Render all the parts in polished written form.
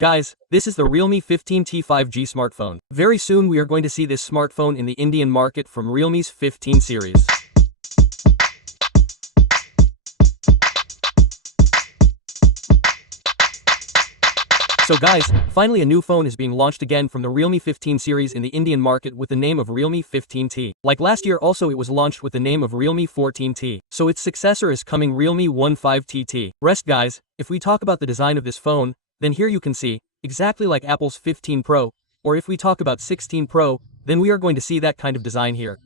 Guys, this is the Realme 15T 5G smartphone. Very soon we are going to see this smartphone in the Indian market from Realme's 15 series. So guys, finally a new phone is being launched again from the Realme 15 series in the Indian market with the name of Realme 15T. Like last year also it was launched with the name of Realme 14T. So its successor is coming Realme 15T. Rest guys, if we talk about the design of this phone, then here you can see, exactly like Apple's 15 Pro, or if we talk about 16 Pro, then we are going to see that kind of design here.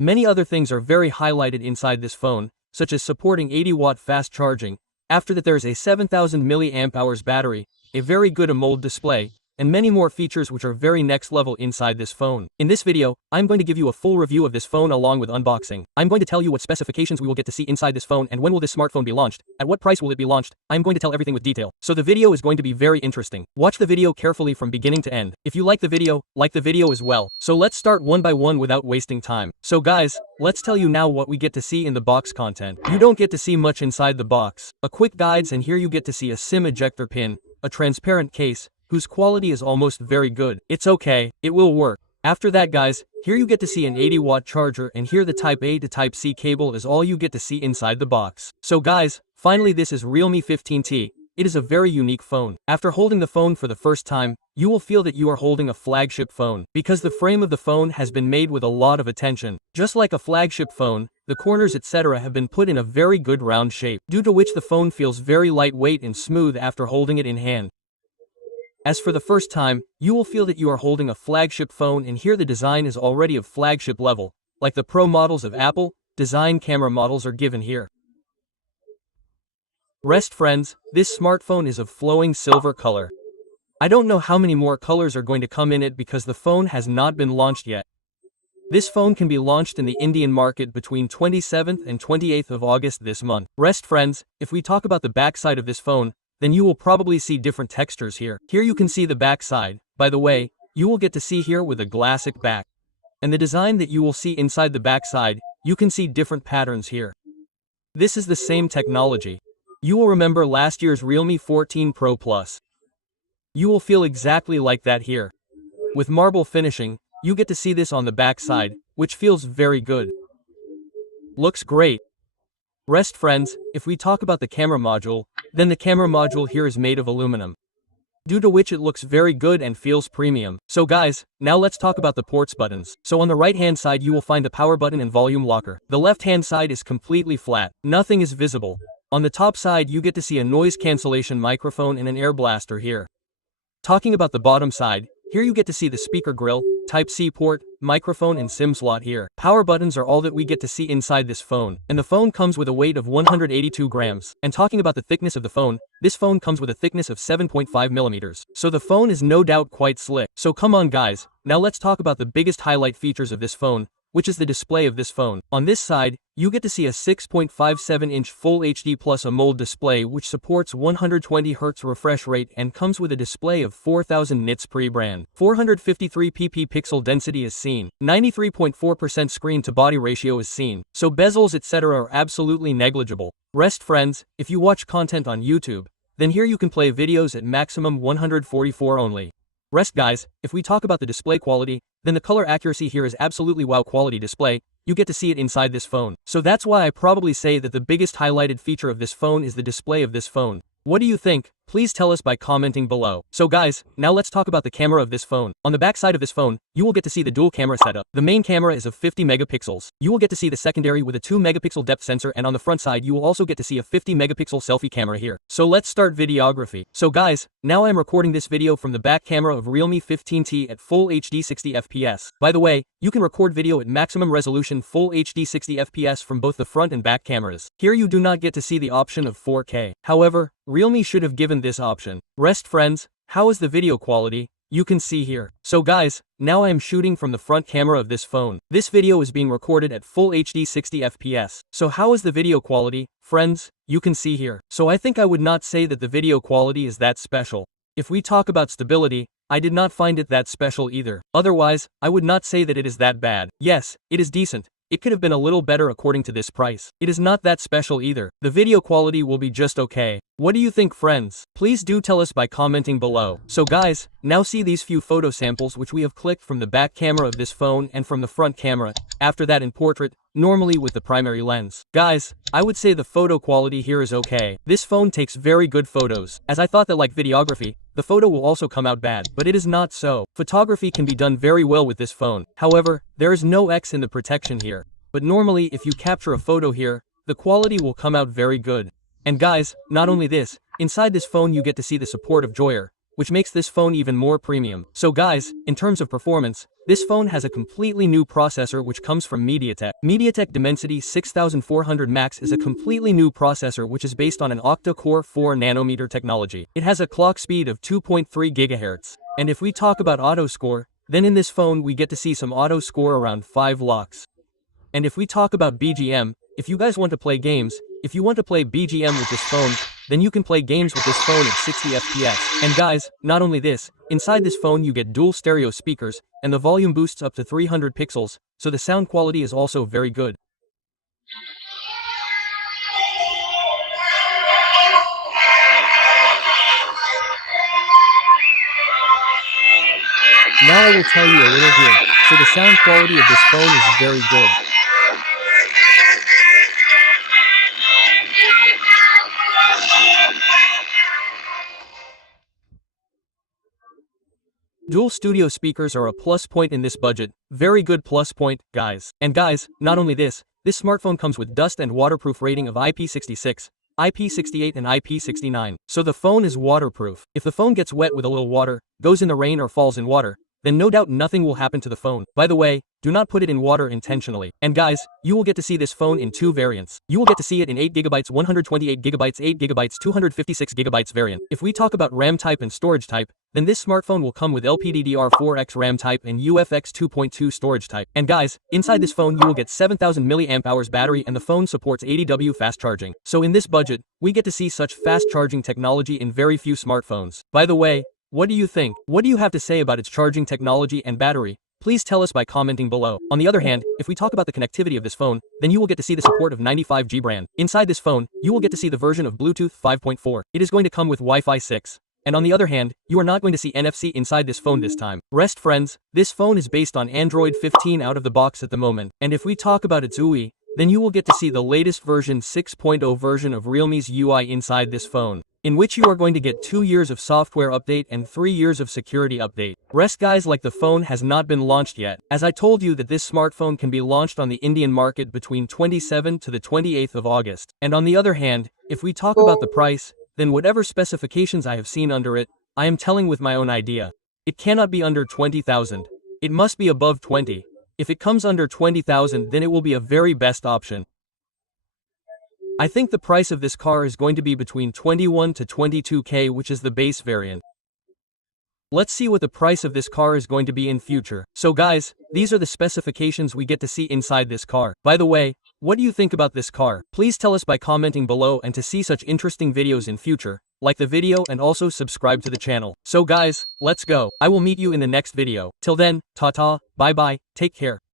Many other things are very highlighted inside this phone, such as supporting 80-watt fast charging. After that there's a 7000 mAh battery, a very good AMOLED display, and many more features which are very next level inside this phone. In this video, I'm going to give you a full review of this phone along with unboxing. I'm going to tell you what specifications we will get to see inside this phone and when will this smartphone be launched, at what price will it be launched. I'm going to tell everything with detail. So the video is going to be very interesting. Watch the video carefully from beginning to end. If you like the video as well. So let's start one by one without wasting time. So guys, let's tell you now what we get to see in the box content. You don't get to see much inside the box. A quick guides, and here you get to see a SIM ejector pin, a transparent case, whose quality is almost very good. It's okay, it will work. After that guys, here you get to see an 80-watt charger, and here the Type A to Type C cable is all you get to see inside the box. So guys, finally this is Realme 15T. It is a very unique phone. After holding the phone for the first time, you will feel that you are holding a flagship phone, because the frame of the phone has been made with a lot of attention. Just like a flagship phone, the corners etc. have been put in a very good round shape, due to which the phone feels very lightweight and smooth after holding it in hand. As for the first time, you will feel that you are holding a flagship phone, and here the design is already of flagship level, like the Pro models of Apple. Design camera models are given here. Rest friends, this smartphone is of flowing silver color. I don't know how many more colors are going to come in it because the phone has not been launched yet. This phone can be launched in the Indian market between 27th and 28th of August this month. Rest friends, if we talk about the back side of this phone, then you will probably see different textures here. Here you can see the back side. By the way, you will get to see here with a glassic back. And the design that you will see inside the back side, you can see different patterns here. This is the same technology. You will remember last year's Realme 14 Pro Plus. You will feel exactly like that here. With marble finishing, you get to see this on the back side, which feels very good. Looks great. Rest friends, if we talk about the camera module, then the camera module here is made of aluminum, due to which it looks very good and feels premium. So guys, now let's talk about the ports buttons. So on the right hand side you will find the power button and volume locker. The left hand side is completely flat. Nothing is visible. On the top side you get to see a noise cancellation microphone and an air blaster here. Talking about the bottom side, here you get to see the speaker grill, Type-C port, microphone and SIM slot here. Power buttons are all that we get to see inside this phone. And the phone comes with a weight of 182 grams. And talking about the thickness of the phone, this phone comes with a thickness of 7.5 millimeters. So the phone is no doubt quite slick. So come on guys, now let's talk about the biggest highlight features of this phone, which is the display of this phone. On this side, you get to see a 6.57-inch Full HD Plus AMOLED display which supports 120Hz refresh rate and comes with a display of 4000 nits pre-brand. 453 pp pixel density is seen. 93.4% screen-to-body ratio is seen. So bezels etc. are absolutely negligible. Rest friends, if you watch content on YouTube, then here you can play videos at maximum 144 only. Rest guys, if we talk about the display quality, then the color accuracy here is absolutely wow quality display. You get to see it inside this phone. So that's why I probably say that the biggest highlighted feature of this phone is the display of this phone. What do you think? Please tell us by commenting below. So guys, now let's talk about the camera of this phone. On the back side of this phone, you will get to see the dual camera setup. The main camera is of 50 megapixels. You will get to see the secondary with a 2 megapixel depth sensor, and on the front side you will also get to see a 50 megapixel selfie camera here. So let's start videography. So guys, now I am recording this video from the back camera of Realme 15T at Full HD 60 FPS. By the way, you can record video at maximum resolution Full HD 60 FPS from both the front and back cameras. Here you do not get to see the option of 4K. However, Realme should have given this option. Rest friends, how is the video quality? You can see here. So guys, now I am shooting from the front camera of this phone. This video is being recorded at Full HD 60 FPS. So how is the video quality? Friends, you can see here. So I think I would not say that the video quality is that special. If we talk about stability, I did not find it that special either. Otherwise, I would not say that it is that bad. Yes, it is decent. it could have been a little better according to this price. It is not that special either. The video quality will be just okay. What do you think, friends? Please do tell us by commenting below. So guys, now see these few photo samples which we have clicked from the back camera of this phone and from the front camera, after that in portrait, normally with the primary lens. Guys, I would say the photo quality here is okay. This phone takes very good photos, as I thought that like videography, the photo will also come out bad, but it is not so. Photography can be done very well with this phone. However, there is no X in the protection here. But normally if you capture a photo here, the quality will come out very good. And guys, not only this, inside this phone you get to see the support of Joyer, which makes this phone even more premium. So guys, in terms of performance, this phone has a completely new processor which comes from MediaTek. MediaTek Dimensity 6400 Max is a completely new processor which is based on an octa-core 4nm technology. It has a clock speed of 2.3 GHz. And if we talk about auto score, then in this phone we get to see some auto score around 5 locks. And if we talk about BGM, if you guys want to play games, if you want to play BGM with this phone, then you can play games with this phone at 60 FPS. And guys, not only this, inside this phone you get dual stereo speakers, and the volume boosts up to 300 pixels, so the sound quality is also very good. Now I will tell you a little here, so the sound quality of this phone is very good. Dual studio speakers are a plus point in this budget, very good plus point, guys. And guys, not only this smartphone comes with dust and waterproof rating of IP66, IP68 and IP69. So the phone is waterproof. If the phone gets wet with a little water, goes in the rain or falls in water, then no doubt nothing will happen to the phone. By the way, do not put it in water intentionally. And guys, you will get to see this phone in 2 variants. You will get to see it in 8GB, 128GB, 8GB, 256GB variant. If we talk about RAM type and storage type, then this smartphone will come with LPDDR4X RAM type and UFS 2.2 storage type. And guys, inside this phone you will get 7000 mAh battery and the phone supports 80W fast charging. So in this budget, we get to see such fast charging technology in very few smartphones. By the way, what do you think? What do you have to say about its charging technology and battery? Please tell us by commenting below. On the other hand, if we talk about the connectivity of this phone, then you will get to see the support of 95G brand. Inside this phone, you will get to see the version of Bluetooth 5.4. It is going to come with Wi-Fi 6. And on the other hand, you are not going to see NFC inside this phone this time. Rest friends, this phone is based on Android 15 out of the box at the moment. And if we talk about its UI, then you will get to see the latest version 6.0 version of Realme's UI inside this phone, in which you are going to get 2 years of software update and 3 years of security update. Rest guys, like the phone has not been launched yet, as I told you that this smartphone can be launched on the Indian market between 27th to the 28th of August. And on the other hand, if we talk about the price, then whatever specifications I have seen under it, I am telling with my own idea. It cannot be under 20,000. It must be above 20. If it comes under 20,000, then it will be a very best option. I think the price of this car is going to be between 21 to 22K, which is the base variant. Let's see what the price of this car is going to be in future. So guys, these are the specifications we get to see inside this car. By the way, what do you think about this car? Please tell us by commenting below, and to see such interesting videos in future, like the video and also subscribe to the channel. So guys, let's go. I will meet you in the next video. Till then, ta-ta, bye-bye, take care.